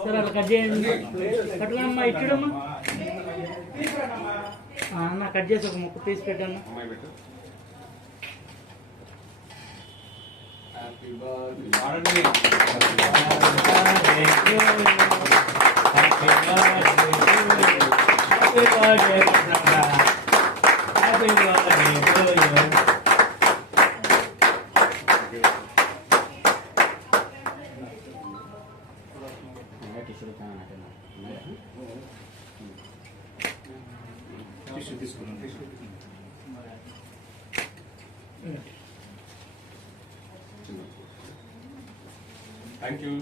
సరే అలా కట్ చేయండి. కట్టుకోమ్మా ఇచ్చుడమ్మా. అన్న కట్ చేసి ఒక ముక్క తీసి పెట్టన్న అమ్మాయి పెట్టు happy birthday thank you.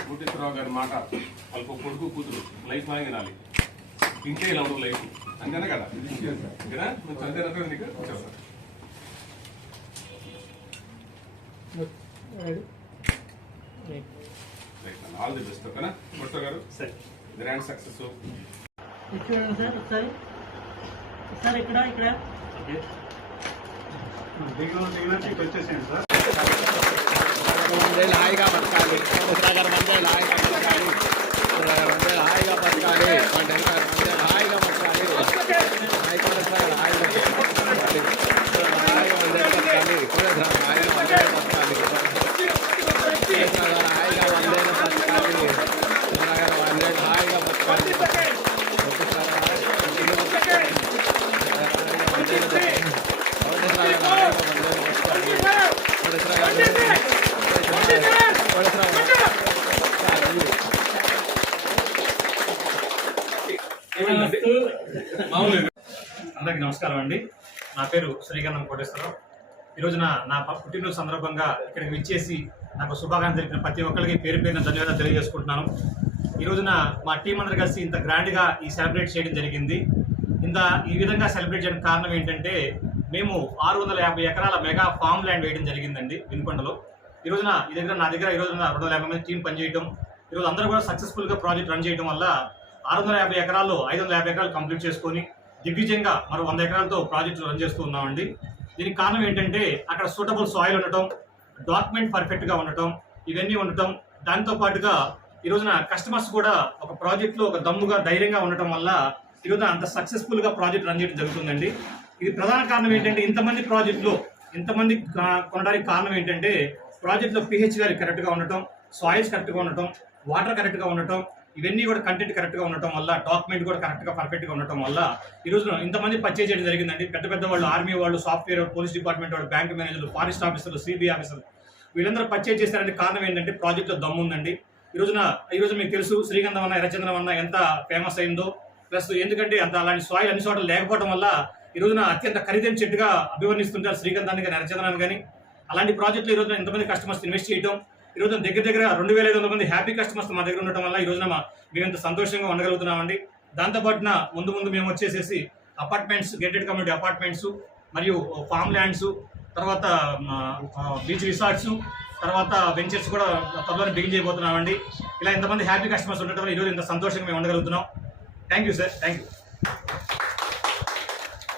Koteswararao గారి మాట వాళ్ళ కొడుకు కూతురు లైఫ్ లాంగ్ వినాలి. ఇంకే ఇలా ఉండదు లైఫ్. అంతేనా కదా? చదివినట్టు నీకు ఆల్ ది బెస్ట్ ఓకేనా గారు సరే గ్రాండ్ సక్సెస్ చూడండి సార్ ఒకసారి సార్ ఇక్కడ ఇక్కడ. వందేళ్ళు హాయిగా బతకాలి ఉత్తరాగారు వందేళ్ళు హాయిగా బతకాలి ఉత్తరాగారు వందేళ్ళు హాయిగా బతకాలి వందేళ్ళు వందేళ్ళు హాయిగా బతకాలి హాయిగా బతకాలి హాయిగా బతకాలి హాయిగా వందేళ్ళు బతకాలి ఉత్తరాగారు హాయిగా వందేళ్ళు బతకాలి ఉత్తరాగారు హాయిగా వందేళ్ళు బతకాలి ఉత్తరాగారు వందేళ్ళు హాయిగా బతకాలి ఉత్తరాగారు హాయిగా వందేళ్ళు బతకాలి వందేళ్ళు బతకాలి ఉత్తరాగారు హాయిగా వందేళ్ళు బతకాలి అందరికీ నమస్కారం అండి. నా పేరు శ్రీగంధం కోటేశ్వరరావు. ఈ రోజున నా పుట్టినరోజు సందర్భంగా ఇక్కడికి విచ్చేసి నాకు శుభాకాంక్షలు తెలిపిన ప్రతి ఒక్కరికి పేరు పేరున ధన్యవాదాలు తెలియజేసుకుంటున్నాను. ఈ రోజున మా టీం అందరు కలిసి ఇంత గ్రాండ్గా ఈ సెలబ్రేట్ చేయడం జరిగింది. ఇంత ఈ విధంగా సెలబ్రేట్ చేయడానికి కారణం ఏంటంటే మేము ఆరు వందల యాభై ఎకరాల మెగా ఫామ్ ల్యాండ్ వేయడం జరిగిందండి వినుకొండలో. ఈ రోజున ఈ దగ్గర నా దగ్గర ఈ రోజున రెండు వందల యాభై మంది టీం పనిచేయడం ఈ అందరూ కూడా సక్సెస్ఫుల్గా ప్రాజెక్ట్ రన్ చేయడం వల్ల ఆరు వందల యాభై ఎకరాల్లో ఐదు వందల యాభై ఎకరాలు కంప్లీట్ చేసుకొని దిగ్విజయంగా మరో వంద ఎకరాలతో ప్రాజెక్టు రన్ చేస్తూ ఉన్నామండి. దీనికి కారణం ఏంటంటే అక్కడ సూటబుల్ సాయిల్ ఉండటం డాక్యుమెంట్ పర్ఫెక్ట్గా ఉండటం ఇవన్నీ ఉండటం. దాంతో పాటుగా ఈ రోజున కస్టమర్స్ కూడా ఒక ప్రాజెక్ట్లో ఒక దమ్ముగా ధైర్యంగా ఉండటం వల్ల ఈ రోజున అంత సక్సెస్ఫుల్గా ప్రాజెక్ట్ రన్ చేయడం జరుగుతుందండి. ఇది ప్రధాన కారణం ఏంటంటే ఇంతమంది ప్రాజెక్టులు ఇంతమంది కొనడానికి కారణం ఏంటంటే ప్రాజెక్ట్లో పిహెచ్ వాల్యూ కరెక్ట్గా ఉండటం సాయిల్స్ కరెక్ట్గా ఉండటం వాటర్ కరెక్ట్గా ఉండటం ఇవన్నీ కూడా కంటెంట్ కరెక్ట్గా ఉండటం వల్ల డాక్యుమెంట్ కూడా కరెక్ట్గా పర్ఫెక్ట్గా ఉండటం వల్ల ఈ రోజున ఇంతమంది పర్చేజ్ చేయడం జరిగిందండి. పెద్ద పెద్ద వాళ్ళు ఆర్మీ వాళ్ళు సాఫ్ట్వేర్ పోలీస్ డిపార్ట్మెంట్ వాళ్ళు బ్యాంక్ మేనేజర్లు ఫారెస్ట్ ఆఫీసర్లు సిబిఐ ఆఫీసర్లు వీళ్ళందరూ పర్చేజ్ చేశారంటే కారణం ఏంటంటే ప్రాజెక్ట్లో దమ్ము ఉందండి. ఈ రోజున మీకు తెలుసు శ్రీగంధం అన్న ఎర్రచంద్రం అన్న ఎంత ఫేమస్ అయిందో ప్లస్ ఎందుకంటే అంత అలాంటి సాయిల్ అన్ని చోట్ల లేకపోవడం వల్ల ఈ రోజున అత్యంత ఖరీదైన చెట్టుగా అభివర్ణిస్తుంటారు శ్రీగంధాన్ని కానీ ఎర్రచంద్రాన్ని కానీ అలాంటి ప్రాజెక్టులు ఈ ఎంతమంది కస్టమర్స్ ఇన్వెస్ట్ చేయడం ఈ రోజున దగ్గర దగ్గర రెండు వేల ఐదు వందల మంది హ్యాపీ కస్టమర్స్ మా దగ్గర ఉండటం వల్ల ఈ రోజున మా- సంతోషంగా ఉండగలుగుతున్నామండి. దాంతోపాటున ముందు ముందు మేము వచ్చేసేసి అపార్ట్మెంట్స్ గేటెడ్ కమ్యూనిటీ అపార్ట్మెంట్స్ మరియు ఫామ్ ల్యాండ్స్ తర్వాత బీచ్ రిసార్ట్స్ తర్వాత వెంచర్స్ కూడా త్వరలో బిగిన్ చేయబోతున్నామండి. ఇలా ఇంతమంది హ్యాపీ కస్టమర్స్ ఉండటం వల్ల ఈరోజు ఇంత సంతోషంగా మేము ఉండగలుగుతున్నాం. Thank you sir thank you